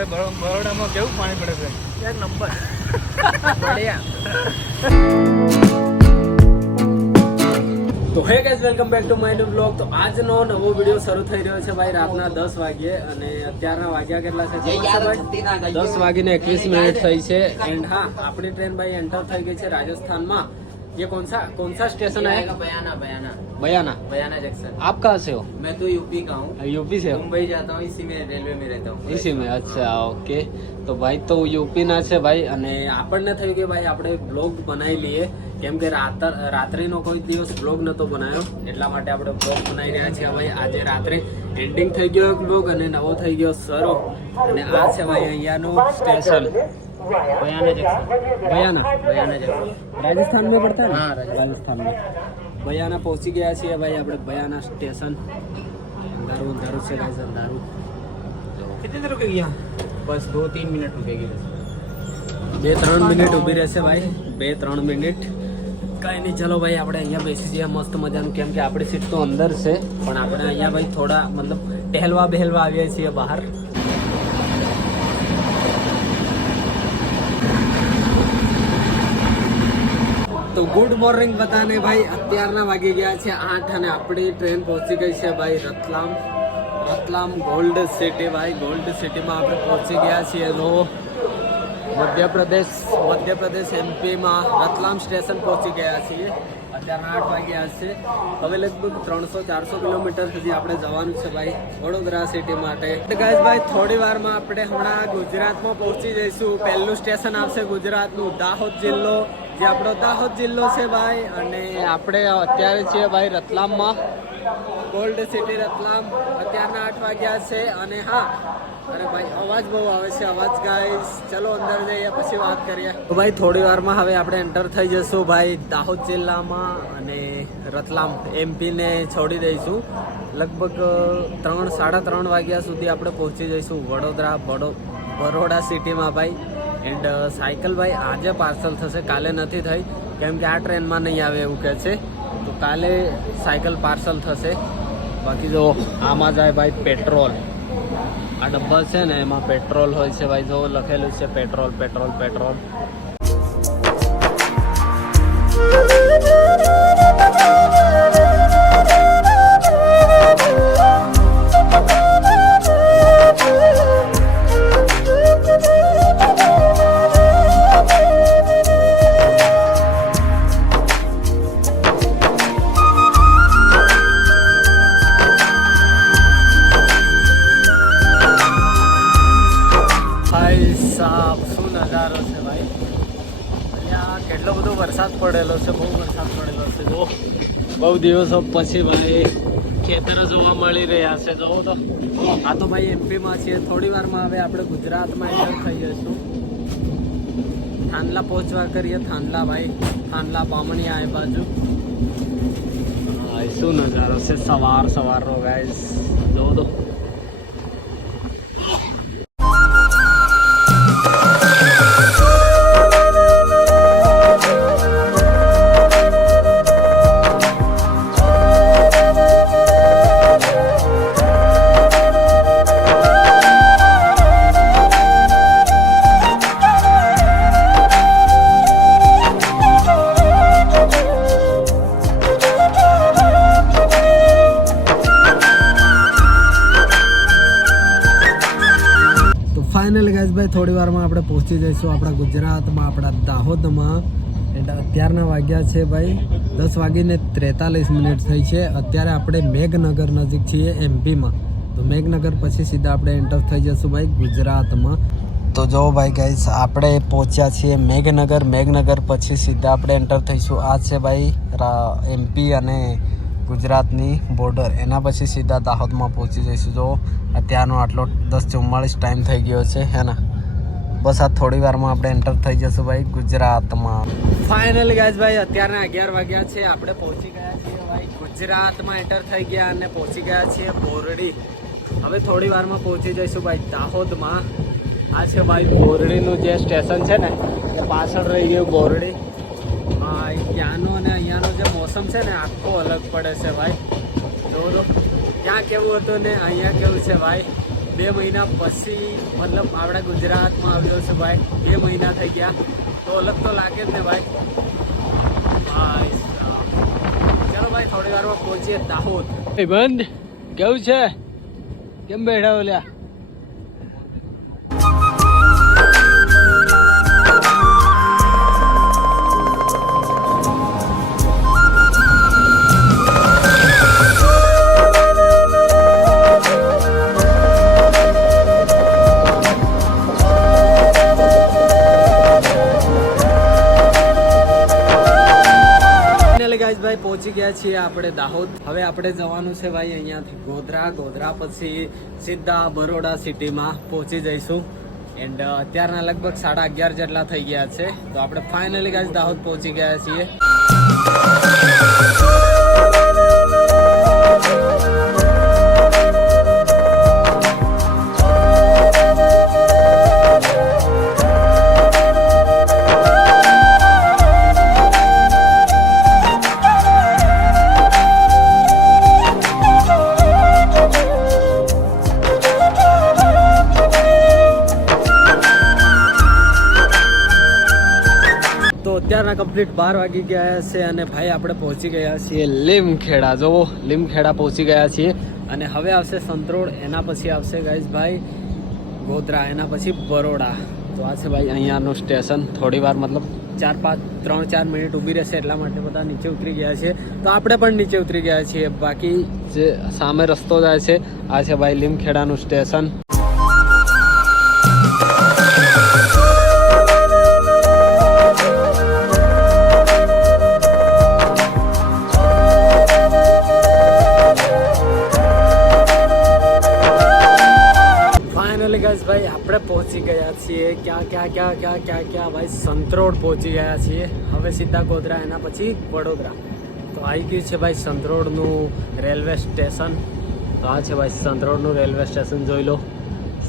આપણે બરોડામાં કેવું પાણી પડે છે એક નંબર તો hey guys welcome back to my new blog. તો આજનો નવો વિડીયો શરૂ થઈ રહ્યો છે ભાઈ રાતના 10 વાગ્યે અને અત્યારના વાગ્યા કેટલા છે 10:21 થઈ છે. એન્ડ હા, આપણી ટ્રેન ભાઈ એન્ટર થઈ ગઈ છે રાજસ્થાનમાં. ये कौन सा स्टेशन है? बयाना जंक्शन. आप कहाँ से हो? मैं तो यूपी का हूँ. यूपी से हो? मुंबई जाता हूँ, इसी में रेलवे में रहता हूँ. इसी में अच्छा ओके. તો ભાઈ તો યુપી ના છે ભાઈ અને આપણને થયું કે ભાઈ આપણે બ્લોગ બનાવી લઈએ કેમ કે રાત્રિનો કોઈ દિવસ બ્લોગ નતો બનાવ્યો એટલા માટે આપણે બ્લોગ બનાવી રહ્યા છીએ. ભાઈ આજે રાત્રે એન્ડિંગ થઈ ગયો બ્લોગ અને નવો થઈ ગયો સરો અને આ છે ભાઈ અહીંયાનું સ્ટેશન बयाना जंक्शन. बयाना जंक्शन राजस्थान में पड़ता है. हाँ, राजस्थान में बयाना पहुंची गया છીએ ભાઈ આપણે બયાના સ્ટેશન. અંધારું છે ગાઈસ, અંધારું. कितनी देर रुकेगी यहाँ? बस 2-3 मिनट रुकेगी. 2-3 મિનિટ ઊભી રહેશે ભાઈ, 2-3 મિનિટ. કઈ નહીં, ચલો ભાઈ આપણે અહીંયા બેસી જઈએ મસ્ત મજાનું કેમ કે આપણી સીટ તો અંદર છે પણ આપણે અહીંયા ભાઈ થોડા મતલબ ટહેલવા આવ્યા છીએ બહાર. તો ગુડ મોર્નિંગ બધાને ભાઈ. અત્યારના વાગી ગયા છે 8 અને આપણી ટ્રેન પહોંચી ગઈ છે ભાઈ રતલામ ગોલ્ડ સિટી. ભાઈ ગોલ્ડ સિટીમાં આપણે પહોંચી ગયા છીએ. તો મધ્યપ્રદેશ એમપીમાં રતલામ સ્ટેશન પહોંચી ગયા છીએ. અત્યારના 8 વાગ્યા છે. હવે લગભગ 300-400 કિલોમીટર સુધી આપણે જવાનું છે ભાઈ વડોદરા સિટી માટે. ગાઈસ ભાઈ થોડી વારમાં આપણે હમણાં ગુજરાતમાં પહોંચી જઈશું. પહેલું સ્ટેશન આવશે ગુજરાતનું દાહોદ જિલ્લો, જે આપણો દાહોદ જિલ્લો છે ભાઈ. અને આપણે અત્યારે છીએ ભાઈ રતલામમાં, ગોલ્ડ સિટી રતલામ. અત્યારના 8 વાગ્યા છે અને હા અરે ભાઈ અવાજ બહુ આવે છે, અવાજ ગાઈસ. ચલો અંદર જઈએ પછી વાત કરીએ. તો ભાઈ થોડી વારમાં હવે આપણે એન્ટર થઈ જઈશું ભાઈ દાહોદ જિલ્લામાં અને રતલામ એમપીને છોડી દઈશું. લગભગ 3-3:30 વાગ્યા સુધી આપણે પહોંચી જઈશું બરોડા સિટીમાં ભાઈ. એન્ડ સાયકલ ભાઈ આજે પાર્સલ થશે, કાલે નથી થઈ કેમ કે આ ટ્રેનમાં નહીં આવે એવું કહે છે. તો કાલે સાયકલ પાર્સલ થશે. બાકી જો આમાં જાય ભાઈ પેટ્રોલ. આ ડબ્બા છે ને એમાં પેટ્રોલ હોય છે ભાઈ. જો લખેલું છે પેટ્રોલ. શું નજારો છે ભાઈ. અહીંયા કેટલો બધો વરસાદ પડેલો છે, બહુ વરસાદ પડેલો છે. જો બહુ દિવસો પછી ભાઈ ખેતરો જોવા મળી રહ્યા છે. જોવો તો આ તો ભાઈ એમપીમાં છીએ. થોડી વારમાં હવે આપણે ગુજરાતમાં એન્ટર થઈ જઈશું. થાનલા પહોંચવા કરીએ. થાનલા ભાઈ, થાનલા બામણી આ બાજુ. શું નજારો છે સવારનો ગાઈસ. જોવો તો ફાઇનલ ગાઈસ ભાઈ થોડી વારમાં આપણે પહોંચી જઈશું આપણા ગુજરાતમાં, આપણા દાહોદમાં. એટલે અત્યારના વાગ્યા છે ભાઈ 10:43 થઈ છે. અત્યારે આપણે મેઘનગર નજીક છીએ એમપીમાં. તો મેઘનગર પછી સીધા આપણે એન્ટર થઈ જઈશું ભાઈ ગુજરાતમાં. તો જો ભાઈ ગાઈસ આપણે પહોંચ્યા છીએ મેઘનગર પછી સીધા આપણે એન્ટર થઈશું. આ છે ભાઈ એમપી અને ગુજરાતની બોર્ડર. એના પછી સીધા દાહોદમાં પહોંચી જઈશું. જો અત્યારનો આટલો 10:44 ટાઈમ થઈ ગયો છે હે ને. બસ આ થોડી વારમાં આપણે એન્ટર થઈ જશું ભાઈ ગુજરાતમાં. ફાઇનલી ગાઈસ ભાઈ અત્યારના 11 વાગ્યા છે. આપણે પહોંચી ગયા છીએ ભાઈ ગુજરાતમાં, એન્ટર થઈ ગયા અને પહોંચી ગયા છીએ બોરડી. હવે થોડી વારમાં પહોંચી જઈશું ભાઈ દાહોદમાં. આ છે ભાઈ બોરડીનું જે સ્ટેશન છે ને એ પાછળ રહી ગયું બોરડી. ત્યાંનો અને અહીંયાનો જે મોસમ છે ને આખો અલગ પડે છે ભાઈ. જો ત્યાં કેવું હતું ને અહીંયા કેવું છે ભાઈ. 2 મહિના પછી મતલબ આપણા ગુજરાતમાં આવ્યો છે ભાઈ. 2 મહિના થઈ ગયા તો અલગ તો લાગે જ ને ભાઈ. ભાઈ ચલો ભાઈ થોડી વારમાં પહોંચીએ દાહોદ. બંધ કેવું છે? કેમ બેઠા ઓલ્યા? ભાઈ પહોંચી ગયા છીએ આપણે દાહોદ. હવે આપણે જવાનું છે ભાઈ અહીંયાથી ગોધરા પછી સીધા બરોડા સિટીમાં પહોંચી જઈશું. એન્ડ અત્યારના લગભગ 11:30 જેટલા થઈ ગયા છે. તો આપણે ફાઇનલી ગાઈસ દાહોદ પહોંચી ગયા છીએ. અત્યારના કમ્પ્લીટ 12 વાગી ગયા છે અને ભાઈ આપણે પહોંચી ગયા છીએ લીમખેડા. જોવો લીમખેડા પહોંચી ગયા છીએ અને હવે આવશે સંતરોડ, એના પછી આવશે ગાઈસ ભાઈ ગોધરા, એના પછી બરોડા. તો આ છે ભાઈ અહીંયાનું સ્ટેશન. થોડી વાર મતલબ 3-4 મિનિટ ઊભી રહેશે એટલા માટે બધા નીચે ઉતરી ગયા છે. તો આપણે પણ નીચે ઉતરી ગયા છીએ. બાકી જે સામે રસ્તો જાય છે આ છે ભાઈ લીમખેડાનું સ્ટેશન. ભાઈ આપણે પહોંચી ગયા છીએ ક્યાં ભાઈ સંતરોડ પહોંચી ગયા છીએ. હવે સીધા ગોધરા, એના પછી વડોદરા. તો આવી ગયું છે ભાઈ સંતરોડનું રેલવે સ્ટેશન. તો આ છે ભાઈ સંતરોડનું રેલવે સ્ટેશન, જોઈ લો.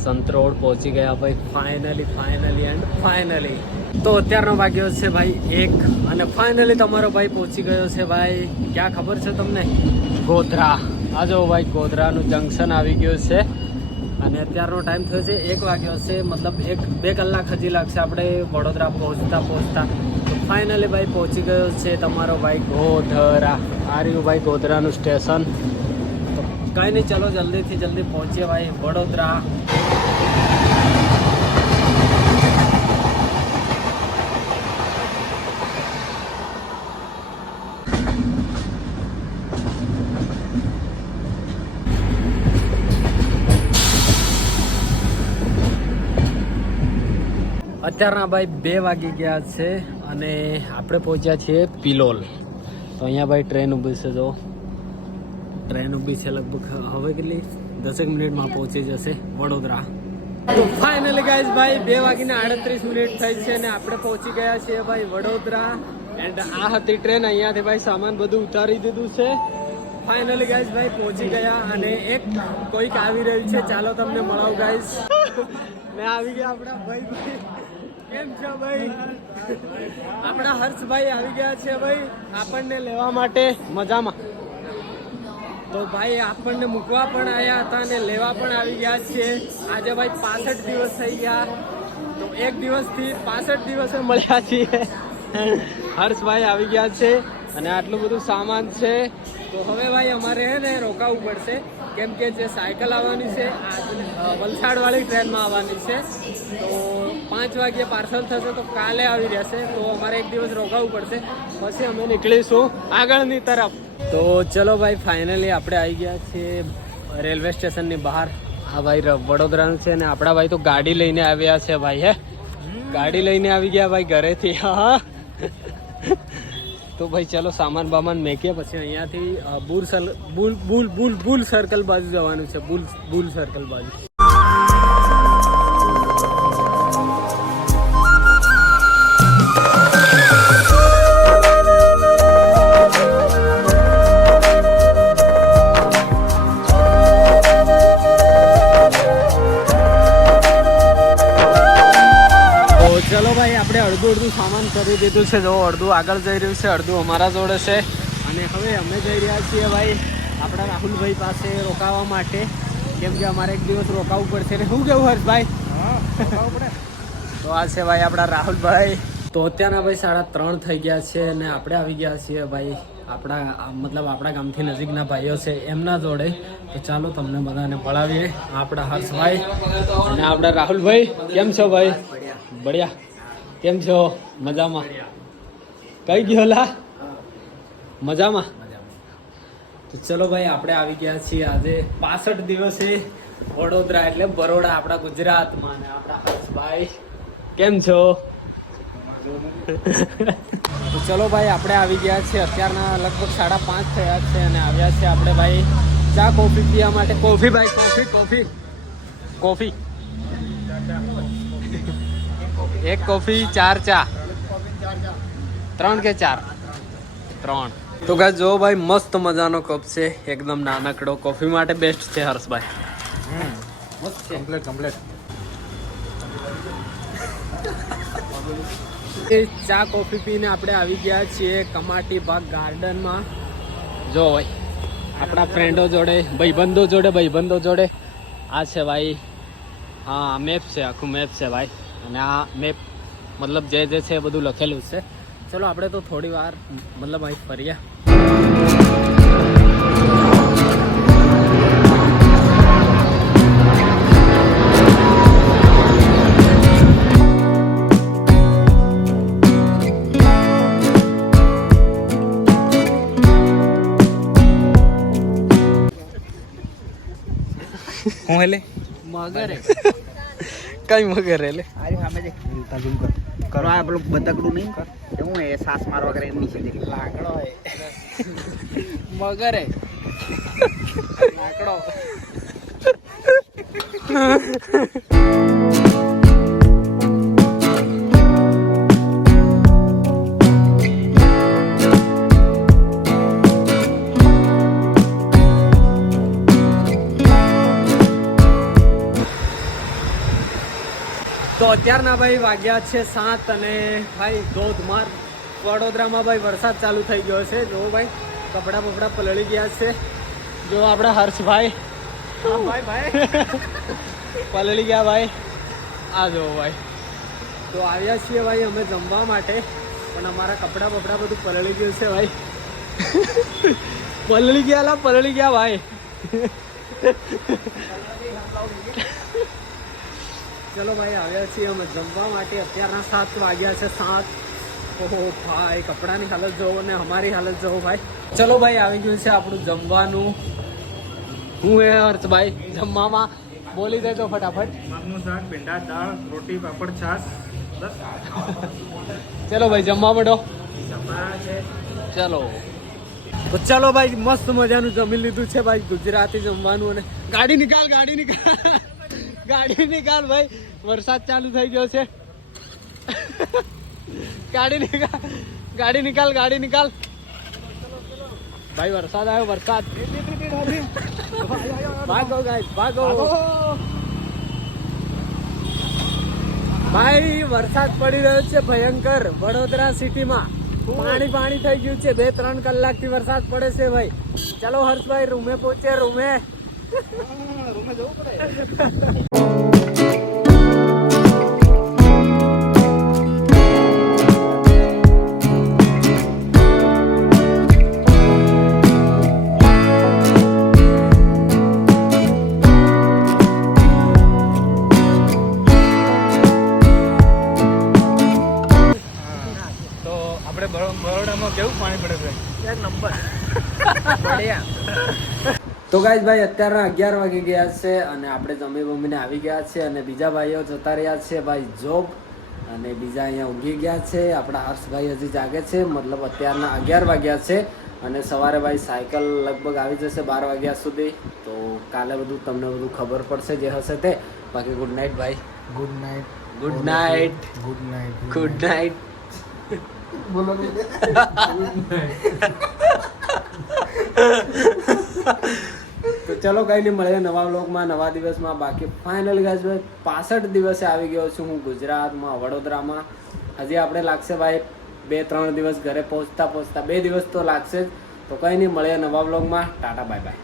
સંતરોડ પહોંચી ગયા ભાઈ ફાઇનલી. તો અત્યારનો વાગ્યો છે ભાઈ 1 અને ફાઇનલી તમારો ભાઈ પહોંચી ગયો છે ભાઈ ક્યાં ખબર છે તમને? ગોધરા. આ જો ભાઈ ગોધરાનું જંકશન આવી ગયું છે અને અત્યારનો ટાઈમ થયો છે 1 વાગ્યો છે. મતલબ 1-2 કલાક હજી લાગશે આપણે વડોદરા પહોંચતા. તો ફાઇનલી ભાઈ પહોંચી ગયો છે તમારો ભાઈ ગોધરા. આ રહ્યું ભાઈ ગોધરાનું સ્ટેશન. તો કંઈ નહીં, ચલો જલ્દીથી જલ્દી પહોંચીએ ભાઈ વડોદરા. અત્યારના ભાઈ 2 વાગી ગયા છે અને આપણે પહોંચ્યા છીએ પિલોલ. તો અહીંયા ભાઈ ટ્રેન ઊભી છે. જો ટ્રેન ઊભી છે લગભગ હવે કેટલી 10 મિનિટમાં પહોંચી જશે વડોદરા. તો ફાઇનલી ગાઈઝ ભાઈ 2:38 થઈ છે અને આપણે પહોંચી ગયા છીએ ભાઈ વડોદરા. એન્ડ આ હતી ટ્રેન. અહીંયાથી ભાઈ સામાન બધું ઉતારી દીધું છે. ફાઇનલી ગાઈઝ ભાઈ પહોંચી ગયા અને એક કોઈક આવી રહ્યું છે. ચાલો તમને મળાવું ગાઈઝ. મેં આવી ગયા આપણા ભાઈ. કેમ છો ભાઈ? આપણા હર્ષભાઈ આવી ગયા છે ભાઈ આપણને લેવા માટે. મજામાં? તો ભાઈ આપણને મૂકવા પણ આવ્યા હતા અને લેવા પણ આવી ગયા છે. આજે ભાઈ 65 દિવસ થઈ ગયા. તો એક દિવસથી 65 દિવસે મળ્યા છીએ. હર્ષભાઈ આવી ગયા છે અને આટલું બધું સામાન છે. તો હવે ભાઈ અમારે હે ને રોકાવું પડશે, કેમ કે જે સાયકલ આવવાની છે વલસાડવાળી ટ્રેનમાં આવવાની છે. તો 5 વાગ્યે પાર્સલ થશે તો કાલે આવી રહેશે. તો અમારે એક દિવસ રોકાવું પડશે, પછી અમે નીકળીશું આગળની તરફ. તો ચલો ભાઈ ફાઇનલી આપણે આવી ગયા છીએ રેલવે સ્ટેશનની બહાર. હા ભાઈ વડોદરાનું છે ને આપણા ભાઈ તો ગાડી લઈને આવ્યા છે ભાઈ. ગાડી લઈને આવી ગયા ભાઈ ઘરેથી. હા તો ભાઈ ચલો સામાન બામાન મેકીએ, પછી અહીંયાથી બુલ સર્કલ બાજુ જવાનું છે. બુલ સર્કલ બાજુ. ચલો ભાઈ આપણે અડધું સામાન કરી દીધું છે. જો અડધું આગળ જઈ રહ્યું છે, અડધું અમારા જોડે છે. અને હવે અમે જઈ રહ્યા છીએ ભાઈ આપણા રાહુલભાઈ પાસે રોકાવા માટે. કેમ કે અમારે એક દિવસ રોકાવું પડશે ને શું કેવું હર્ષભાઈ? તો આ છે ભાઈ આપણા રાહુલભાઈ. તો અત્યારના ભાઈ 3:30 થઈ ગયા છે અને આપણે આવી ગયા છીએ ભાઈ આપણા ગામથી નજીકના ભાઈઓ છે એમના જોડે. તો ચાલો તમને બધાને પળાવીએ. આપણા હર્ષભાઈ અને આપણા રાહુલભાઈ. કેમ છો ભાઈ? બઢિયા. કેમ છો? મજામાં? કઈ ગયો લા? મજામાં? તો ચલો ભાઈ આપણે આવી ગયા છીએ આજે 65 દિવસે વડોદરા એટલે બરોડા આપણા ગુજરાતમાં. અને આપણા હર્ષભાઈ કેમ છો? તો ચલો ભાઈ આપણે આવી ગયા છીએ. અત્યારના લગભગ 5:30 થયા છે અને આવ્યા છે આપણે ભાઈ ચા કોફી પીવા માટે. કોફી ભાઈ, કોફી એક કોફી 4 ચા. 3 કે 4? 3. તો ગાઈસ જો ભાઈ મસ્ત મજાનો કપ છે, એકદમ નાનકડો. કોફી માટે બેસ્ટ છે હર્ષભાઈ. મસ્ત છે. કમ્પ્લીટ. એ ચા કોફી પીને આપણે આવી ગયા છીએ કમાટી બાગ ગાર્ડનમાં. જો ભાઈ આપણા ફ્રેન્ડો જોડે, ભાઈબંધો જોડે આ છે ભાઈ. હા મેપ છે, આખું મેપ છે ભાઈ. અને આ મેપ મતલબ જે છે એ બધું લખેલું છે. ચલો આપણે તો થોડી વાર મતલબ અહીં ફરીએ. હું એટલે મગર કઈ મગર એટલે अरे हमें देख करो आप लोग बतकड़ू नहीं क्यों है सांस मारवा करे नीचे देख લાકડો હે મગર હે લાકડો. તો અત્યારના ભાઈ વાગ્યા છે 7 અને ભાઈ ધોધમાર વડોદરામાં ભાઈ વરસાદ ચાલુ થઈ ગયો છે. જો ભાઈ કપડાં બપડા પલળી ગયા છે. જો આપણા હર્ષભાઈ પલળી ગયા ભાઈ. આ જો ભાઈ તો આવ્યા છીએ ભાઈ અમે જમવા માટે, પણ અમારા કપડાં બપડા બધું પલળી ગયું છે ભાઈ. પલળી ગયા ભાઈ. ચલો ભાઈ આવ્યા છીએ અમે જમવા માટે. અત્યારના 7 વાગ્યા છે. 7. ઓહો ભાઈ કપડાની હાલત જોવો ને અમારી હાલત જોવો ભાઈ. ચલો ભાઈ આવી ગયું છે આપણું જમવાનું. હું એ હર્ષભાઈ જમવામાં બોલી દેજો ફટાફટ. મગનું શાક, ભીંડા, દાળ, રોટી, પાપડ, છાશ. બસ ચલો ભાઈ જમવા માંડો. ચલો તો ચલો ભાઈ મસ્ત મજાનું જમી લીધું છે ભાઈ ગુજરાતી જમવાનું. અને ગાડી નિકાલ ભાઈ, વરસાદ ચાલુ થઈ ગયો છે. ગાડી નિકાલ ભાઈ, વરસાદ આવ્યો. વરસાદ ભાગો ગાઈસ ભાગો ભાઈ. વરસાદ પડી રહ્યો છે ભયંકર વડોદરા સિટીમાં. પાણી થઈ ગયું છે. 2-3 કલાકથી વરસાદ પડે છે ભાઈ. ચલો હર્ષભાઈ રૂમે પહોંચે. રૂમે જવું પડે. બરોડામાં કેવું પાણી પડે છે? એક નંબર. તો ગાઈસ ભાઈ અત્યારના 11 વાગી ગયા છે અને આપણે જમીને આવી ગયા છે. અને બીજા ભાઈઓ જતા રહ્યા છે ભાઈ જોબ, અને બીજા અહીંયા ઊંઘી ગયા છે. આપણા હર્ષભાઈ હજી જાગે છે. મતલબ અત્યારના 11 વાગ્યા છે. અને સવારે ભાઈ સાયકલ લગભગ આવી જશે 12 વાગ્યા સુધી. તો કાલે બધું તમને બધું ખબર પડશે જે હશે તે. બાકી ગુડ નાઇટ ભાઈ. Good night. બોલો તો ચલો કઈ નહીં, મળીએ નવા વ્લોગમાં નવા દિવસમાં. બાકી ફાઇનલ ગાઈસ ભાઈ 65 દિવસે આવી ગયો છું હું ગુજરાતમાં, વડોદરામાં. હજી આપણે લાગશે ભાઈ 2-3 દિવસ ઘરે પહોંચતા 2 દિવસ તો લાગશે જ. તો કઈ નહીં, મળીએ નવા વ્લોગમાં. Tata bye bye.